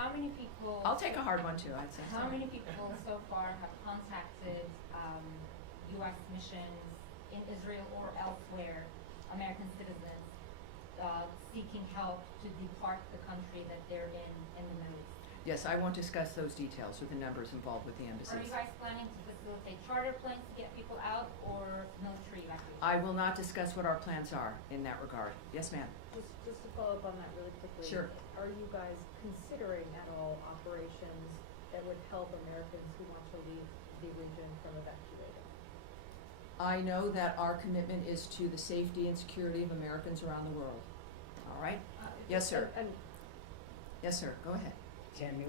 How many people? I'll take a hard one too, I'd say. How many people so far have contacted U.S. missions in Israel or elsewhere, American citizens, seeking help to depart the country that they're in the Middle East? Yes, I won't discuss those details with the numbers involved with the embassies. Are you guys planning to facilitate charter planes to get people out or military evacuation? I will not discuss what our plans are in that regard. Yes, ma'am. Just to follow up on that really quickly. Sure. Are you guys considering at all operations that would help Americans who want to leave the region from evacuating? I know that our commitment is to the safety and security of Americans around the world. All right? Yes, sir. And Yes, sir. Go ahead. Tammy,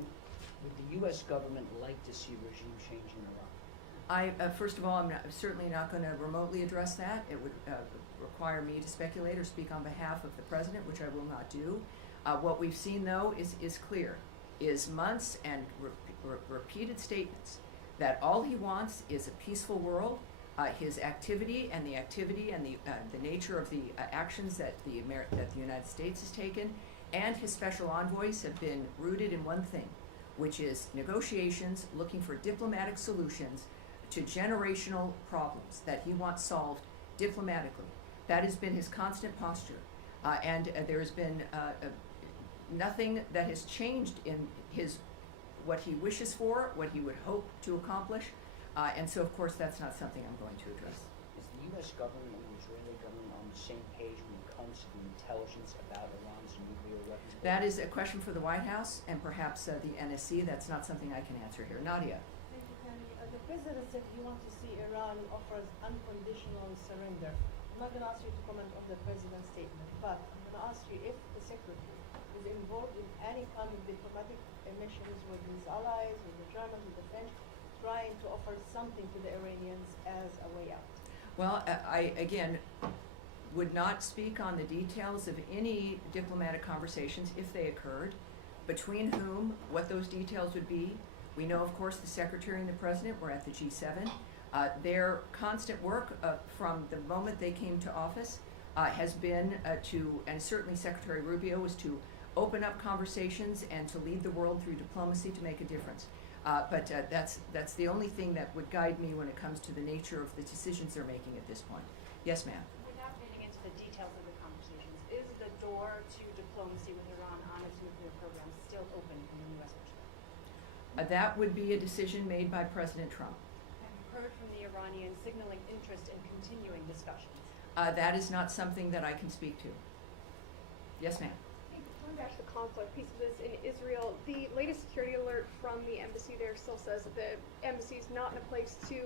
would the U.S. government like to see regime change in Iran? First of all, I'm certainly not going to remotely address that. It would require me to speculate or speak on behalf of the president, which I will not do. What we've seen, though, is clear, is months and repeated statements that all he wants is a peaceful world. His activity and the nature of the actions that the United States has taken and his special envoys have been rooted in one thing, which is negotiations, looking for diplomatic solutions to generational problems that he wants solved diplomatically. That has been his constant posture. And there has been nothing that has changed in what he wishes for, what he would hope to accomplish. And so, of course, that's not something I'm going to address. Is the U.S. government and the Israeli government on the same page when it comes to the intelligence about Iran's nuclear weapons? That is a question for the White House and perhaps the NSC. That's not something I can answer here. Nadia. Thank you, Tammy. The president said he wants to see Iran offers unconditional surrender. I'm not going to ask you to comment on the president's statement, but I'm going to ask you if the secretary is involved in any kind of diplomatic missions with his allies, with the Germans, with the French, trying to offer something to the Iranians as a way out. Well, I, again, would not speak on the details of any diplomatic conversations, if they occurred, between whom, what those details would be. We know, of course, the Secretary and the President were at the G7. Their constant work from the moment they came to office has been and certainly Secretary Rubio, was to open up conversations and to lead the world through diplomacy to make a difference. But that's the only thing that would guide me when it comes to the nature of the decisions they're making at this point. Yes, ma'am. Without getting into the details of the conversations, is the door to diplomacy with Iran on its nuclear program still open from the U.S. perspective? That would be a decision made by President Trump. Have you heard from the Iranians signaling interest in continuing discussions? That is not something that I can speak to. Yes, ma'am. Going back to the conflict piece of this in Israel, the latest security alert from the embassy there still says that the embassy is not in a place to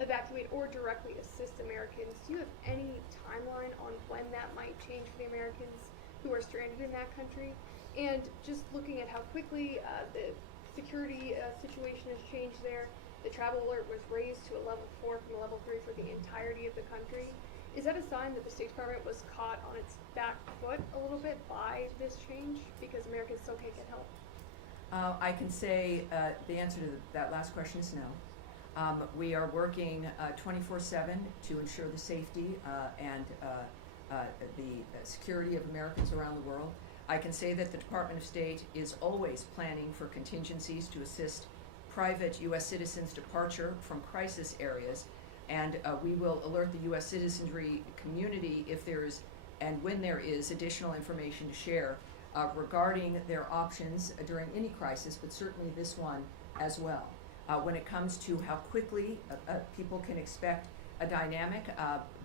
evacuate or directly assist Americans. Do you have any timeline on when that might change for the Americans who are stranded in that country? And just looking at how quickly the security situation has changed there, the travel alert was raised to a level 4 from a level 3 for the entirety of the country. Is that a sign that the State Department was caught on its back foot a little bit by this change because Americans still can't get help? I can say the answer to that last question is no. We are working 24/7 to ensure the safety and the security of Americans around the world. I can say that the Department of State is always planning for contingencies to assist private U.S. citizens' departure from crisis areas, and we will alert the U.S. citizenry community if there is and when there is additional information to share regarding their options during any crisis, but certainly this one as well. When it comes to how quickly people can expect a dynamic,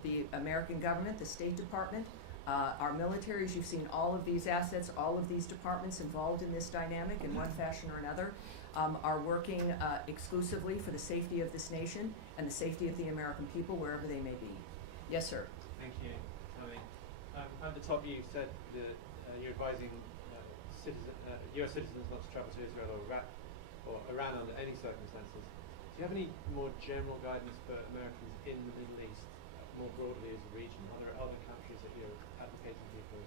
the American government, the State Department, our militaries, you've seen all of these assets, all of these departments involved in this dynamic in one fashion or another, are working exclusively for the safety of this nation and the safety of the American people wherever they may be. Yes, sir. Thank you, Tommy. At the top you said that you're advising US citizens not to travel to Israel or Iran under any circumstances. Do you have any more general guidance for Americans in the Middle East, more broadly as a region? Are there other countries that you're advocating people